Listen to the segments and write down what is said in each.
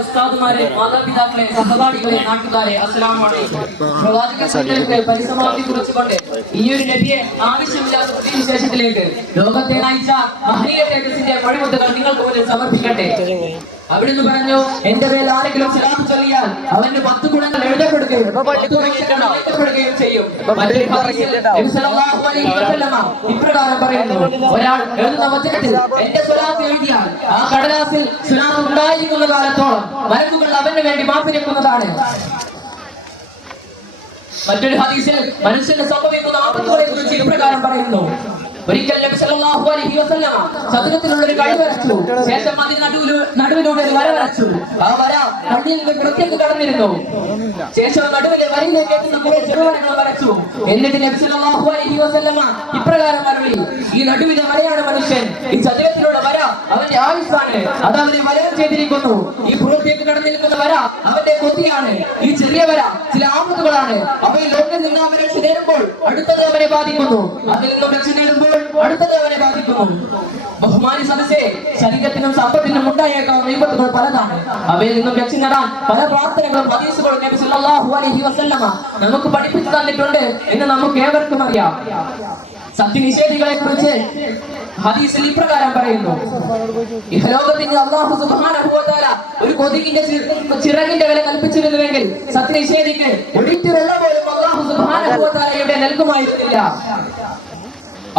ഉസ്താദുമാരെ, മാതാപിതാക്കളെ, സഹപാഠികളെ, നാട്ടുകാരെ, അസ്സലാമു അലൈക്കും. പ്രവാചക സന്ദേശത്തെ പരിസമാപ്തി കുറിച്ചുകൊണ്ട് ഈ ഒരു നബിയെ ആവശ്യമില്ലാത്ത വിശേഷത്തിലേക്ക് ലോകത്തെ നയിച്ച മഹനീയ തേജസ്സിന്റെ മണിമുദ്രകൾ നിങ്ങൾക്ക് മുന്നിൽ സമർപ്പിക്കട്ടെ. അവിടുന്ന് പറഞ്ഞു, എന്റെ മേൽ ആരെങ്കിലും സലാത്ത് ചൊല്ലിയാൽ അവന് 10 ഗുണങ്ങൾ എഴുതപ്പെടുകയും 10 എഴുതപ്പെടുകയും ചെയ്യും. ഇപ്രകാരം പറയുന്നു, ഒരാൾ എഴുതുന്ന വചനത്തിൽ എന്റെ സ്വലാത്ത് എഴുതിയാൽ ആ കടലാസിൽ സ്വലാത്ത് ഉണ്ടായിരിക്കുന്ന കാലത്തോളം മലക്കുകൾ അവന് വേണ്ടി മാപ്പിരക്കുന്നതാണ്. മറ്റൊരു ഹദീസിൽ മനുഷ്യന് സംഭവിക്കുന്ന ആപത്തുകളെ കുറിച്ച് ഇപ്രകാരം പറയുന്നു, ഒരിക്കൽ നബി സല്ലല്ലാഹു അലൈഹി വസല്ലം ചതുരത്തിലുള്ള ഒരു കൈ വരച്ചു. ശേഷം അതിന് നടുവിലൂടെ ഒരു വര വരച്ചു. ആ വര കണ്ണിൽ നിന്ന് പുറത്തേക്ക് കടന്നിരുന്നു. ശേഷം നടുവിലെ വരയിലേക്ക് എത്തുന്ന കുറെ ചെറുവരകൾ വരച്ചു. എന്നിട്ട് നബി സല്ലല്ലാഹു അലൈഹി വസല്ലം ഇപ്രകാരം അരുളി, ഈ നടുവിലെ വരയാണ് മനുഷ്യൻ, ഈ ചതുരത്തിലുള്ള വര അവന്റെ ആയുസ്സാണ്, അത് അവനെ വലയം ചെയ്തിരിക്കുന്നു. ഈ പുറത്തേക്ക് കടന്നിരിക്കുന്ന വര അവന്റെ കൊതിയാണ്. ഈ ചെറിയ വര ചില ആപത്തുകളാണ്. അവയിൽ ഒന്നിൽ നിന്ന് അവനെ നേടുമ്പോൾ അടുത്തത് അവനെ ബാധിക്കുന്നു, അതിൽ നിന്നും രക്ഷ നേടുമ്പോൾ അടുത്തത് അവനെ ബാധിക്കുന്നു. ബഹുമാനി സദസ്സേ, ശരീരത്തിനും സമ്പത്തിനും ഉണ്ടായേക്കാൾ വിപത്തുകൾ പലതാണ്. അവയിൽ നിന്നും രക്ഷ നേടാൻ പല പ്രാർത്ഥനകളും ഹദീസുകളും നബി സല്ലല്ലാഹു അലൈഹി വസല്ലം നമുക്ക് പഠിപ്പിച്ചു തന്നിട്ടുണ്ട് എന്ന് നമുക്ക് ഏവർക്കും അറിയാം. സത്യനിഷേധികളെ കുറിച്ച് ഹദീസിൽ ഇപ്രകാരം പറയുന്നു, ഇഹലോകത്തിന് അല്ലാഹു സുബ്ഹാനഹു വ തആല ഒരു കൊതുകിന്റെ ചിറകിന്റെ വില കൽപ്പിച്ചിരുന്നുവെങ്കിൽ സത്യനിഷേധിക്ക് ഒരിറ്റു വെള്ള പോലും അല്ലാഹു സുബ്ഹാനഹു വ തആലയുടെ നൽകുമായിരുന്നില്ല.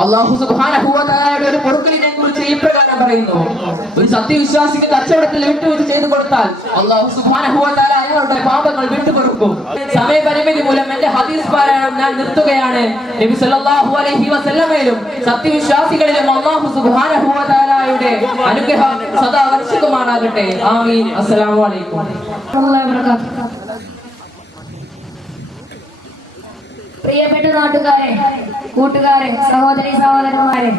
അല്ലാഹു സുബ്ഹാനഹു വ തആലയുടെ ഒരു പൊറുക്കലിനെ കുറിച്ച് ഇപ്രകാരം പറയുന്നു, ഒരു സത്യവിശ്വാസിക്ക് കച്ചവടത്തിൽ വിട്ടുവീഴ്ച ചെയ്തു കൊടുത്താൽ അല്ലാഹു സുബ്ഹാനഹു വ തആല അയാളുടെ പാപങ്ങൾ വിട്ടുകൊടുക്കും. സമയപരിമിതി മൂലം എന്റെ ഹദീസ് പാരായണം ഞാൻ നിർത്തുകയാണ്. നബി സല്ലല്ലാഹു അലൈഹി വസല്ലമയിലും സത്യവിശ്വാസികളിലും അല്ലാഹു സുബ്ഹാനഹു വ തആലയുടെ അനുഗ്രഹം സദാ വർഷിക്കുമാറാകട്ടെ. ആമീൻ. അസ്സലാമു അലൈക്കും വറഹ്മത്തുള്ളാഹി വബറകാതുഹു. പ്രിയപ്പെട്ട നാട്ടുകാരെ, കൂട്ടുകാരെ, സഹോദരി സഹോദരന്മാരെ,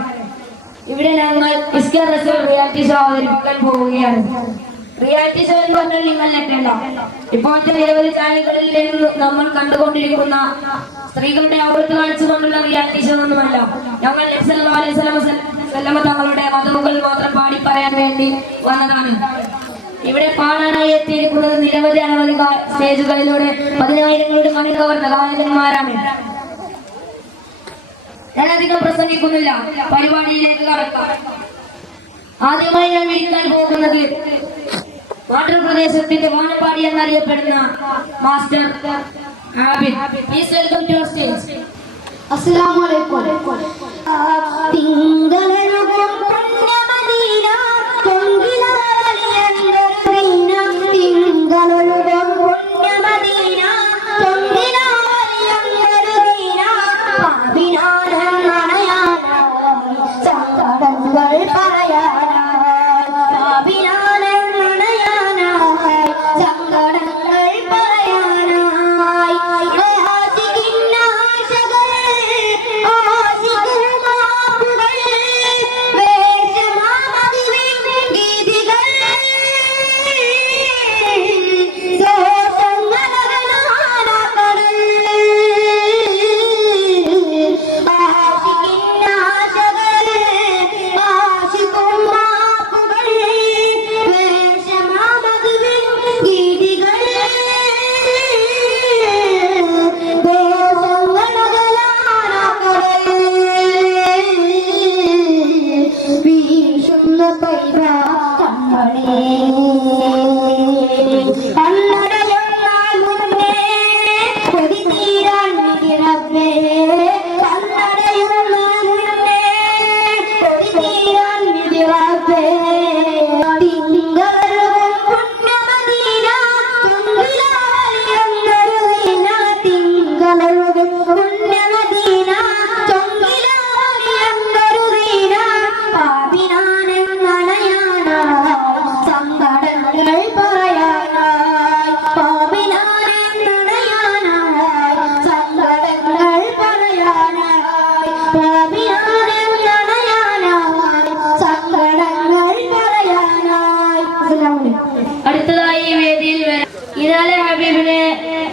ഇവിടെ ഞങ്ങൾ ഇസ്കർ റസൂൽ റിയാലിറ്റി ഷോ അവതരിപ്പിക്കാൻ പോവുകയാണ്. റിയാലിറ്റി ഷോ എന്ന് പറഞ്ഞാൽ നിങ്ങൾ ഞെട്ടേണ്ട. ഇപ്പോഴത്തെ നിരവധി ചാനലുകളിൽ നമ്മൾ കണ്ടുകൊണ്ടിരിക്കുന്ന സ്ത്രീകളുടെ ഔറത്ത് കാണിച്ചുകൊണ്ടുള്ള റിയാലിറ്റി ഷോ ഒന്നുമല്ല. ഞങ്ങൾ നബി സല്ലല്ലാഹു അലൈഹി വസല്ലം തങ്ങളുടെ മതവുകൾ മാത്രം പാടി പറയാൻ വേണ്ടി വന്നതാണ്. ഇവിടെ പാടാനായി എത്തിയിരിക്കുന്നത് നിരവധി അനവധി സ്റ്റേജുകളിലൂടെ 10,000ങ്ങളുടെ മണി കവർന്ന ഗായകന്മാരാണ്. ഞാനധികം പ്രസംഗിക്കുന്നില്ല, പരിപാടിയിലേക്ക് കടക്കാം. ആദ്യമായി ഞാൻ വിളിക്കാൻ പോകുന്നത് നാട്ടുപ്രദേശത്തിന്റെ വാനപ്പാടി എന്നറിയപ്പെടുന്ന master Abid. Please welcome to stage. അസ്സലാമു അലൈക്കും.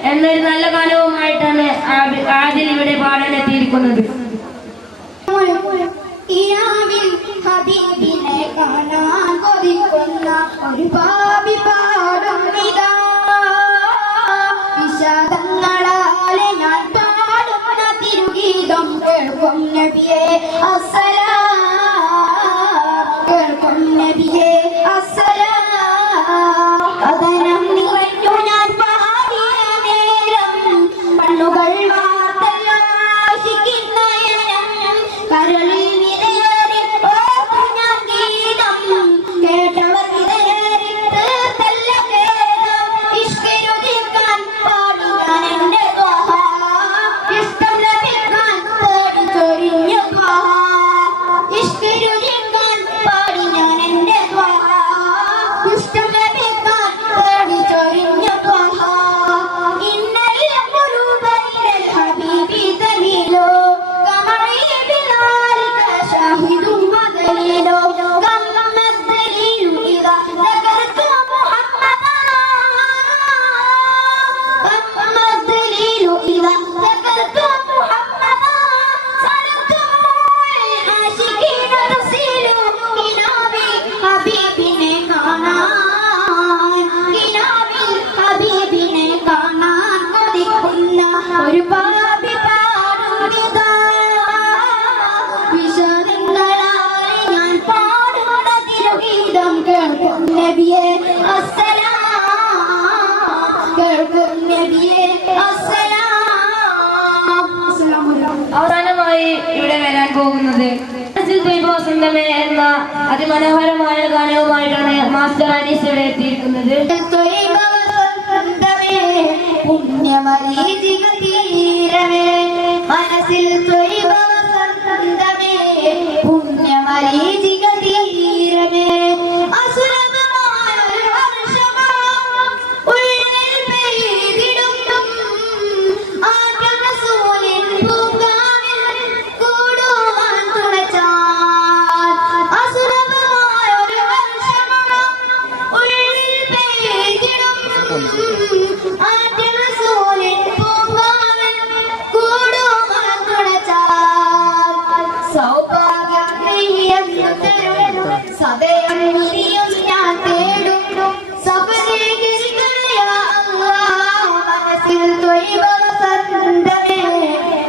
എന്നൊരു നല്ല ഗാനവുമായിട്ടാണ് ആദിൽ ഇവിടെ പാടാൻ എത്തിയിരിക്കുന്നത്. ഹബീബിനെ കാണാൻ കൊതിക്കുന്ന ഒരു പാപി പാടുന്നിതാ വിഷാദങ്ങളാലെ ഞാൻ പാടുന്ന തിരുഗീതം കേൾക്കും നബിയേ അസ്സലാം കേൾക്കും നബിയേ അസ്സലാം അതനം നിറഞ്ഞു ഞാൻ പാടിയ നേരം കണ്ണുകൾ വാർത്തയാശിക്കുന്ന കരളിൽ വിലയേറി ഓർത്തു ഞാൻ ഗീതം കേട്ടവർ വിലയേറി തീർത്തല്ല വേദം ഇഷ്കിരുതിക്കാൻ പാടി ഞാൻ എന്റെ ദ്വാഹ ഇഷ്ടം ലഭിക്കാൻ തേടി ചൊരിഞ്ഞു ദ്വാഹ ഇഷ്കിരുതിക്കാൻ പാടി ഞാൻ എന്റെ ദ്വാഹ ഇഷ്ടം ലഭിക്കാൻ തേടി ചൊരിഞ്ഞു ദ്വാഹ ഇന്നൽ ഖുലൂബ ഇലൽ ഹബീബി ദലീലോ കമഈ ബിലാലിക ഷാഹിദും വദലീലോ കമ്മദ്ദലീലു ഇദാ ദകർതു മുഹമ്മദാ കമ്മദ്ദലീലു ഇദാ ദകർതു മുഹമ്മദാ സലത്തു ആശിഖീന തസീലു കിനാബി ഹബീബിനെ കാണാൻ കിനാബി ഹബീബിനെ കാണാൻ കൊതിക്കുന്ന ഒരു പാപി പാടുന്നിതാ വിഷാദങ്ങളാലെ ഞാൻ പാടുന്ന തിരുഗീതം കേൾക്കും നബിയേ അസ്സലാം കേൾക്കും നബിയേ അസ്സലാം അസ്സലാമു അലൈക്കും. അവസാനമായി ഇവിടെ വരാൻ പോകുന്നത് വസന്തമേ എന്ന അതിമനോഹരമായ ഗാനവുമായിട്ടാണ് മാസ്റ്റർ അനീസ് ഇവിടെ എത്തിയിരിക്കുന്നത്. പുണ്യമരീചിക തീരമേ മനസ്സിൽ സ്വൈവസന്തമേ പുണ്യമരീചിക തീരമേ അസുരമായൊരു വർഷമാം ഉള്ളിൽ പെയ്തിടും ആദ്യ റസൂലിൻ പൂങ്കാവിൽ കൂടുവാൻ തുണച്ചാൽ അസുരമായൊരു വർഷമാം ഉള്ളിൽ പെയ്തിടും ആദ്യ റസൂലിൻ പൂങ്കാവിൽ കൂടുവാൻ തുണച്ചാൽ സൗഭാഗ്യം നീയെന്നു തരും സദയം നീയും ഞാൻ തേടും സഫലീകരിക്കണേ അല്ലാഹ് മനസ്സിൽ ത്വയ്ബ വസന്തമേ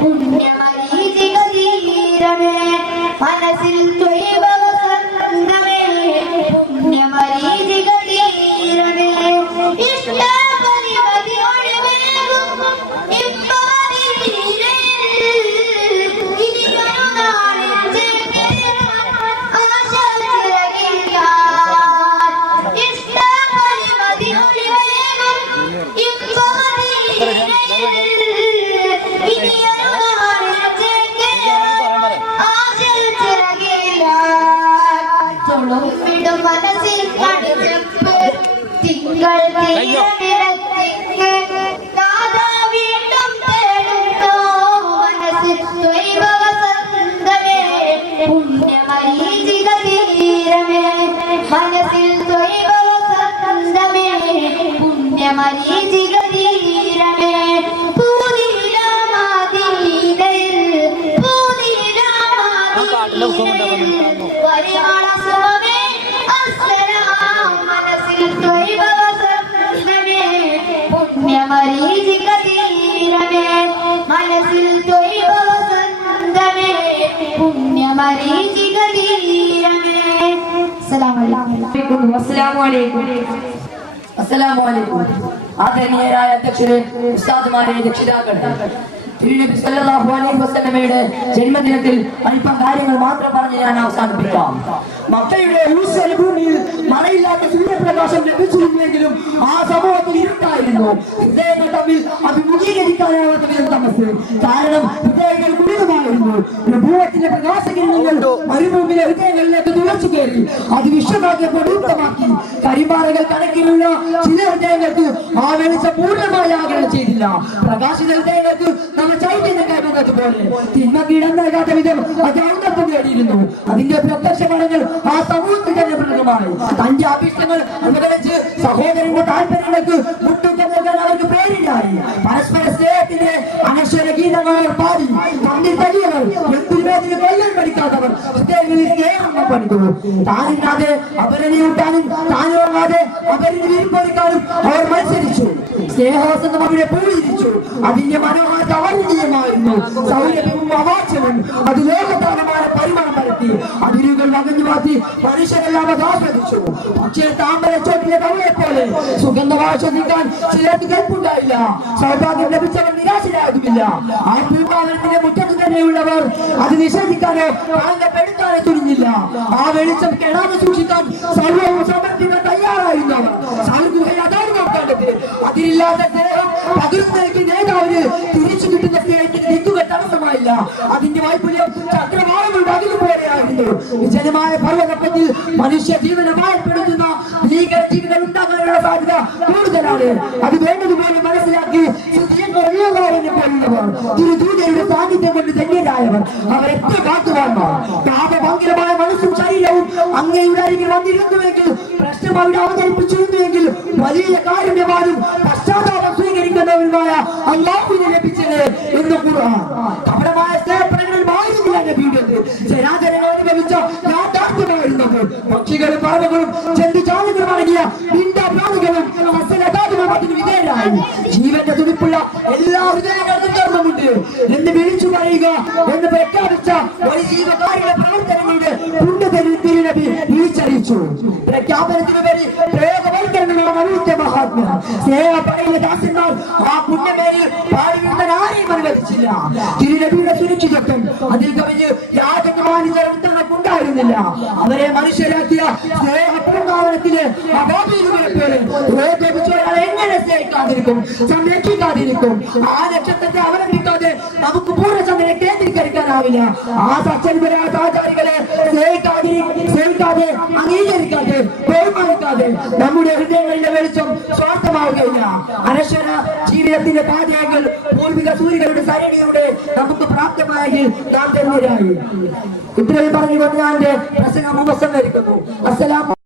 പുണ്യമരീചിക തീരമേ മനസ്സിൽ ത്വയ്ബ വസന്തമേ പുണ്യമരീചിക തീരമേ ഇഷ്ടപരിമതി ഒഴിവേകും ഇമ്പമരീരേ ഇനിയൊരു നാളിൽ ചേർന്നിടാൻ ആശ ചിറകില്ല ഇഷ്ടപരിമതി ഒഴിവേകും ഇമ്പമരീരേ ഇനിയൊരു നാളിൽ ചേർന്നിടാൻ ആശ ചിറകില്ല തുളുമ്പിടും മനസ്സിൽ കടുവെപ്പ് തിങ്കൾ തീരനിരത്തിക്ക് കാതാ വീണ്ടും തേടുന്നു മനസ്സിൽ ത്വയ്ബ വസന്തമേ പുണ്യമരീചിക തീരമേ മനസ്സിൽ ത്വയ്ബ വസന്തമേ പുണ്യമരീചിക തീരമേ പൂതിരാമാതീരയിൽ പരിമളസുമമേ അസ്സലാം മനസ്സിൽ ത്വയ്ബ വസന്തമേ പുണ്യമരീചിക തീരമേ മനസ്സിൽ ത്വയ്ബ വസന്തമേ പുണ്യമരീചിക തീരമേ അസ്സലാമു അലൈക്കും. അസ്സലാമു അലൈക്കും. ആദരണീയരായ അധ്യക്ഷരെ, ഉസ്താദുമാരെ, രക്ഷിതാക്കളെ, തിരുനബി സല്ലല്ലാഹു അലൈഹി വസല്ലമയുടെ ജന്മദിനത്തിൽ അല്പം കാര്യങ്ങൾ മാത്രം പറഞ്ഞ് ഞാൻ അവസാനിപ്പിക്കാം. മക്കയുടെ ഊസൽ ഭൂമിയിൽ മഴയില്ലാത്ത സൂര്യപ്രകാശം ലഭിച്ചിരുന്നെങ്കിലും ആ സമൂഹത്തിൽ ഇരുട്ടായിരുന്നു. ഹൃദയങ്ങൾ തമ്മിൽ അഭിമുഖീകരിക്കാനാവാത്ത വിധം തമസ്. കാരണം ഹൃദയങ്ങൾ കുളിരുമായിരുന്നു. പ്രഭുവത്തിന്റെ പ്രകാശകിരണങ്ങൾ മരുഭൂമിയിലെ ഹൃദയങ്ങളിലേക്ക് തുളച്ചു കയറി അത് വിശ്വഭാഗ്യ പ്രവൃത്തമാക്കി. കരിമാറകൾ കണക്കിലുള്ള ചില ഹൃദയങ്ങൾക്ക് ആ വെളിച്ചം പൂർണ്ണമായി ആഗ്രഹം ചെയ്തില്ല. പ്രകാശിത ഹൃദയങ്ങൾക്ക് നമ്മൾ ചൈതന്യം കൈമുന്നതുപോലെ തിന്മ കീടം നൽകാത്ത വിധം അത് ഔന്നത്യം നേടിയിരുന്നു. അതിന്റെ പ്രത്യക്ഷ ഫലങ്ങൾ ആ സമൂഹത്തിൽ തന്നെ പ്രകടമായി. തന്റെ അഭിഷ്ടങ്ങൾ അനുവദിച്ച് സഹോദരന്റെ താല്പര്യങ്ങൾക്ക് മുട്ടുക നൽകാൻ അവർക്ക് പേരില്ലായി. പരസ്പര സ്നേഹത്തിന്റെ അനശ്വര ഗീതങ്ങൾ പാടി തമ്മിൽ തടിയവർ എന്തു പ്രതിരോധത്തിന് കൊല്ലാൻ പഠിക്കാത്തവർ ഹൃദയങ്ങളിൽ സ്നേഹം പണിതു. താനില്ലാതെ അവരെ ഊട്ടാനും താനുമാകാതെ അവരിന് വീർപ്പൊരുക്കാനും അവർ മത്സരിച്ചു. സ്നേഹോത്സവം അവിടെ പൂരിച്ചു. അതിന്റെ മനോഹാരിത അവർണ്ണീയമായിരുന്നു. സൗരഭ്യവും അവാച്യവും അത് ലോകത്താനമായ പരിമാണം പരത്തി. അതിരുകൾ വകഞ്ഞു മാറ്റി മനുഷ്യരെല്ലാം അത് ആസ്വദിച്ചു. പക്ഷേ താമരച്ചോട്ടിലെ കവയെ പോലെ സുഗന്ധവാശ്വസിക്കാൻ ചിലർക്ക് കൽപ്പുണ്ടായില്ല. സൗഭാഗ്യം ലഭിച്ചവർ നിരാശരാകുമില്ല. ആ പൂർവാവനത്തിന്റെ മുറ്റത്ത് തന്നെയുള്ളവർ അത് നിഷേധിക്കാനോ താങ്കപ്പെടുത്താനോ തുനിഞ്ഞില്ല. ആ വെളിച്ചം കെടാതെ സൂക്ഷിക്കാൻ സർവവും സമർപ്പിക്കാൻ തയ്യാറായിരുന്നവർ സാൽഗുഹയെ അതാണ് നോക്കേണ്ടത്. അതിലില്ലാത്ത സ്നേഹം പകരുന്നേക്ക് നേതാവിന് തിരിച്ചു കിട്ടുന്ന സ്നേഹത്തിന് നിൽക്കുക തടസ്സമായില്ല. അതിന്റെ വൈപുല്യം ചക്രവാളങ്ങളുടെ അതിൽ പോലെയായിരുന്നു. വിജനമായ പർവ്വതപ്പത്തിൽ മനുഷ്യ ജീവനെ ഭയപ്പെടുത്തുന്ന ഭീകര ജീവികൾ ഉണ്ടാകാനുള്ള സാധ്യത കൂടുതലാണ്. അത് വേണ്ടതുപോലെ മനസ്സിലാക്കി തിരുദൂതയുടെ സാന്നിധ്യം കൊണ്ട് ധന്യരായവർ അവർ എത്ര കാത്തുവാന്മാർ. താപഭംഗിരമായ മനസ്സും ശരീരവും അങ്ങയുടെ അരികിൽ വന്നിരുന്നുവെങ്കിൽ പ്രശ്നം അവിടെ അവതരിപ്പിച്ചിരുന്നുവെങ്കിൽ വലിയ കാരുണ്യവാനും പശ്ചാത്താപം സ്വീകരിക്കുന്നവരുമായ അല്ലാഹുവിനെ ലഭിച്ചത് എന്ന് ഖുർആൻ. കപടമായ സ്നേഹപ്രകടനങ്ങൾ മാറുന്നില്ല നബിയുടേത്. ജനാദരങ്ങൾ അനുഭവിച്ച യാഥാർത്ഥ്യമായിരുന്നത്. പക്ഷികളും പറവകളും ചെണ്ടുചാലുകളും അടങ്ങിയ പ്രാണികളും അതിന് വിധേയരായി. ജീവന്റെ തുടിപ്പുള്ള എല്ലാ ഹൃദയങ്ങൾക്കും ധർമ്മമുണ്ട് എന്ന് വിളിച്ചു പറയുക എന്ന് പ്രഖ്യാപിച്ച ഒരു ജീവകാരുടെ പ്രവർത്തനങ്ങളുടെ പുണ്യതിരുനബി വിളിച്ചറിയിച്ചു. പ്രഖ്യാപനത്തിന് വരെ പ്രയോഗവൽക്കരണങ്ങളുടെ മനുഷ്യ മഹാത്മ്യ സ്നേഹപടയിലെ ദാസന്മാർ ആ പുണ്യമേരിൽ പാടിവിടുന്ന ആരെയും അനുവദിച്ചില്ല. തിരുനബിയുടെ സുരക്ഷിതത്വം അതിൽ കവിഞ്ഞ് യാതൊരു ഉണ്ടായിരുന്നില്ല. അവരെ മനുഷ്യരാക്കിയ സ്നേഹ പൂങ്കാവനത്തിലെ അബോധികളെ പോലെ എങ്ങനെ സ്നേഹിക്കാതിരിക്കും, സംരക്ഷിക്കാതിരിക്കും? ആ നക്ഷത്രത്തെ അവലംബിക്കാതെ നമുക്ക് പൂർണ്ണചന്ദ്രനെ കേന്ദ്രീകരിക്കാനാവില്ല. ആ സച്ചരിതരായ ആചാരികളെ സ്നേഹിക്കാതെ അംഗീകരിക്കാതെ ബഹുമാനിക്കാതെ നമ്മുടെ ഹൃദയങ്ങളുടെ വെളിച്ചം സ്വാർത്ഥമാവുകയില്ല. അനശ്വര ജീവിതത്തിന്റെ പാതകൾ പൂർവിക സൂര്യകളുടെ സരണിയുടെ നമുക്ക് പ്രാപ്തമായെങ്കിൽ നാം ധന്യരായി. ഇത്രയും പറഞ്ഞുകൊണ്ട് ഞാൻ എന്റെ പ്രസംഗം ഉപസംഹരിക്കുന്നു. അസ്സലാമു